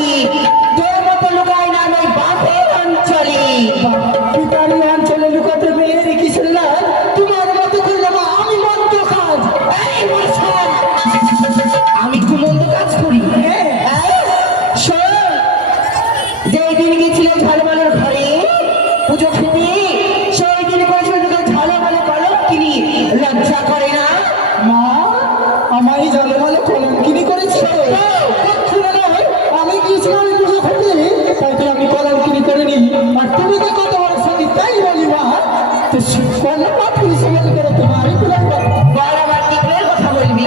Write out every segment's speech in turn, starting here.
করি তোর মতো লুকায় না আমি বাপের অঞ্চলে। পিতার অঞ্চলে লুকাতে মেয়ের কিছু না, তোমার মতো করলাম আমি মন্দ কাজ। এই মশা, আমি কি মন্দ কাজ করি? শোন, যেই দিন গেছিলাম ঝালমালের ঘরে পুজো খেতে, সেই দিন করেছিল তোকে ঝালমালে কলম কিনি, লজ্জা করে না? মা আমায় জানমালে কলঙ্কিনী করেছে? আমি গিয়েছিলাম পুজো খেতে, তাই তো আমি কলঙ্কিনী করিনি। আর তুমি তো কত বড় সঙ্গী, তাই বলি মা। তো কন্যা পাঠি সমাজ করে তোমারই তুলার বল আমার টিকলের কথা বলবি।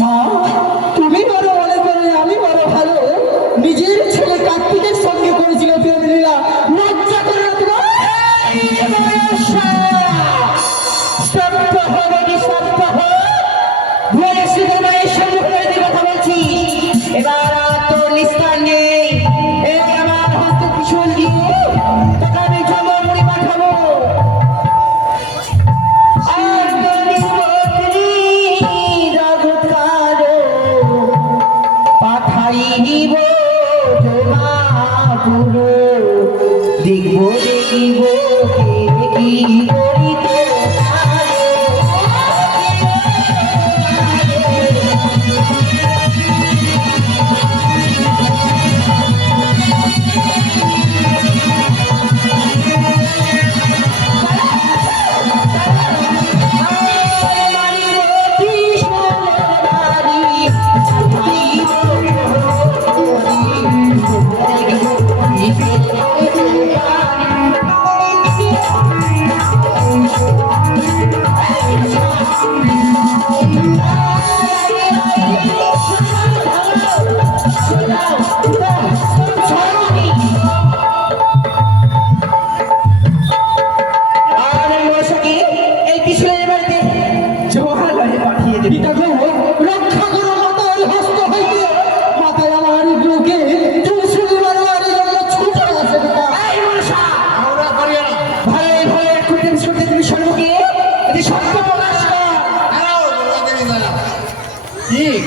মা তুমি বড় মনে করে আমি বড় ভালো। নিজের ছেলে কার্তিকের সঙ্গে করেছিল প্রেম লীলা, লজ্জা করে না তোমার? এবার তোর নিস্তার নেই। এই আমার হস্ত ত্রিশূল দিয়ে তোকে আমি জমমুড়ি পাঠাবো। আর গরিবী জগৎকারো পাঠাইব জমাপুরো। দেখব দেখিব কে কি করিত রক্ষা করো মাতার হস্ত হইতে। মাতায় আমার বুকে ত্রিশূল মারবার জন্য ছুটে আসে পিতা।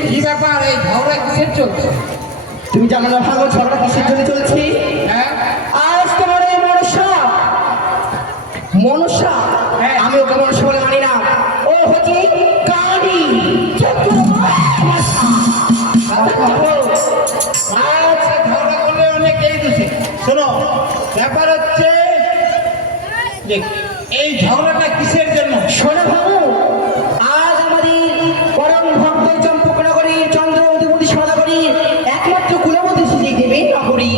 কি ব্যাপার, এই ঝগড়া কিসের চলছে? তুমি জানো না ভালো ঝগড়া কিসের জন্য চলছে? হ্যাঁ আজ তোমার এই মনসা মনসা, আমি ওকে মনসা বলে মানি না। ও হচ্ছে কালী আচ্ছা, ঝগড়া করলে অনেকেই দোষী। শোনো, ব্যাপার হচ্ছে যে এই ঝগড়াটা কিসের জন্য? শোনো বাবু, আজ আমাদের পরম ভক্ত চম্পকনগরীর চন্দ্রমতি সদাগরীর একমাত্র কুলবতী শ্রী দেবী নগরী,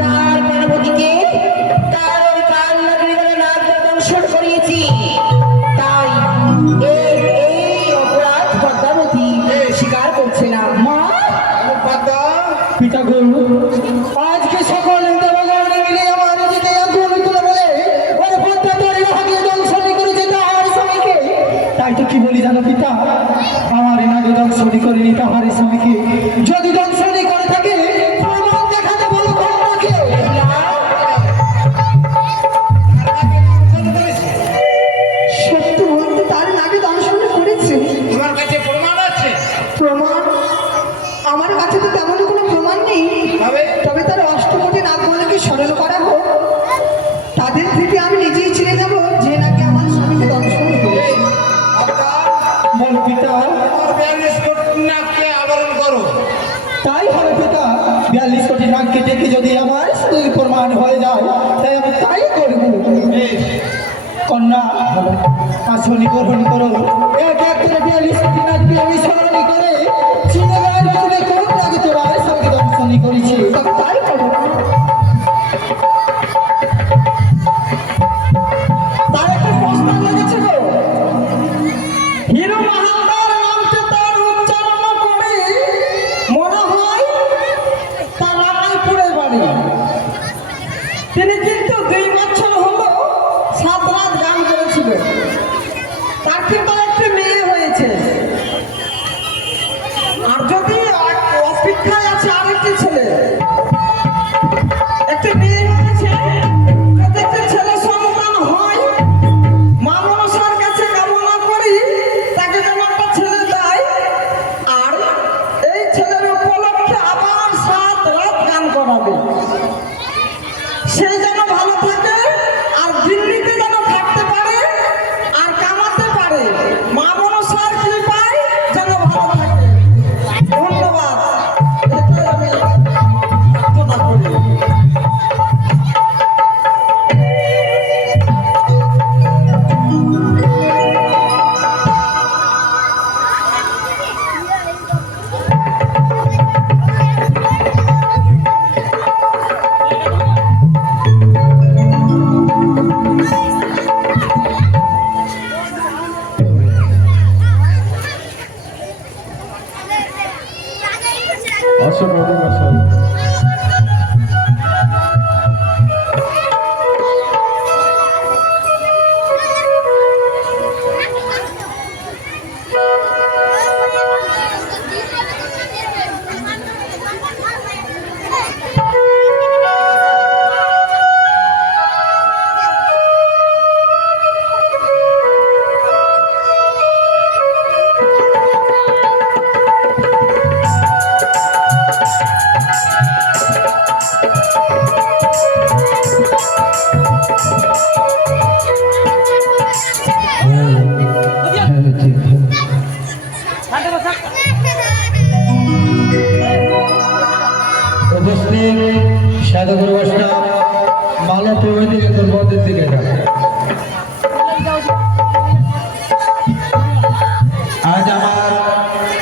তার গণপতিকে তার ওই কাল নগরী বলে নাগ দংশন করিয়েছি। তাই এই অপরাধ পদ্মাবতী স্বীকার করছে না। মা পিতা গরু আজকে সকল দেবগণ মিলে আমার দিকে আগুন তুলে বলে ওর পদ্মা তরি ভাগে দংশনী করেছে তাহার স্বামীকে। তাই তো কি বলি জানো পিতা, আমার নাগে দংশনী করিনি তাহার স্বামীকে। যদি দংশনী করে থাকে প্রমাণ দেখাতে বলো কন্যাকে। সত্য বলতে তার নাগে দংশন করেছে। তোমার কাছে প্রমাণ আছে? প্রমাণ আমার কাছে তো তেমন কোনো প্রমাণ নেই। তবে তার অষ্টকোটি নাগমণিকে স্মরণ করা হোক, তাদের থেকে আমি নিজেই ছেড়ে যাব যে নাকি আমার স্বামীকে দংশন করে। বল পিতা, 42 কোটি নাগকে আবরণ করো। তাই হবে পিতা। 42 কোটি নাগকে দেখে যদি আমার স্ত্রীর প্রমাণ হয়ে যায়, তাই আমি তাই করব। কন্যা আসনি গ্রহণ করো, এক এক করে 42 কোটি নাগকে আমি স্মরণ করে চিনে করবে। অপেক্ষায় আছে আরেকটি ছেলে। একটি মেয়ে হয়েছে, যাতে একটি ছেলে সন্তান হয়। মা মনসার কাছে কামনা করি তাকে যেন একটা ছেলে দেয়। আর এই ছেলের উপলক্ষে আবার 7 রাত গান করাবে। সে যেন ভালো থাকে আর দিল্লিতে যেন থাকতে পারে আর কামাতে পারে। মা মনসার কৃপায় যেন ভালো থাকে। ধন্যবাদ। এটাই আমি প্রার্থনা করি। আসুন বাবু মশাই। উপস্থিত সাধুগুরু বৈষ্ণব মালা প্রভৃতি দিকে দুর্বদের দিকে যান। আজ আমার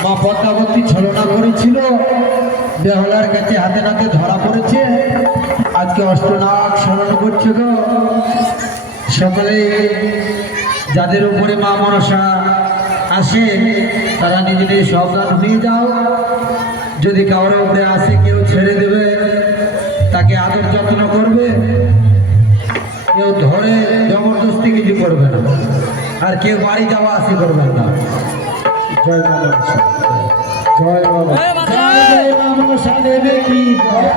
মা পদ্মাবতী ছলনা করেছিল, বেহলার কাছে হাতে নাতে ধরা পড়েছে। আজকে অষ্টনাগ স্মরণ করছে গো। সকলেই যাদের উপরে মা মনসা আসে তারা নিজে নিজে সাবধান হয়ে যাও। যদি কারোর উপরে আসে কেউ ছেড়ে দেবে, তাকে আদর যত্ন করবে, কেউ ধরে জবরদস্তি কিছু করবে না, আর কেউ বাড়ি যাওয়া আসি করবেন না। জয় মা মনসা, জয় বাবা, জয় জয় মা মনসা দেবী কি জয়,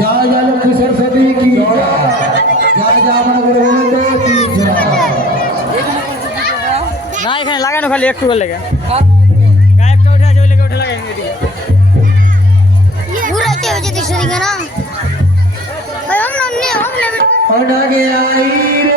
জয় জয় লক্ষ্মী সরস্বতী কি জয়, জয় জয় আমার গুরু গোবিন্দ কি জয়। না এখানে লাগানো খালি একটু করে লেগে গায়েবটা উঠে আছে, ওই লেগে উঠে লাগাই এদিকে ঘুরাইতে হয়েছে দেখছো দিকে না অনাগে আই রে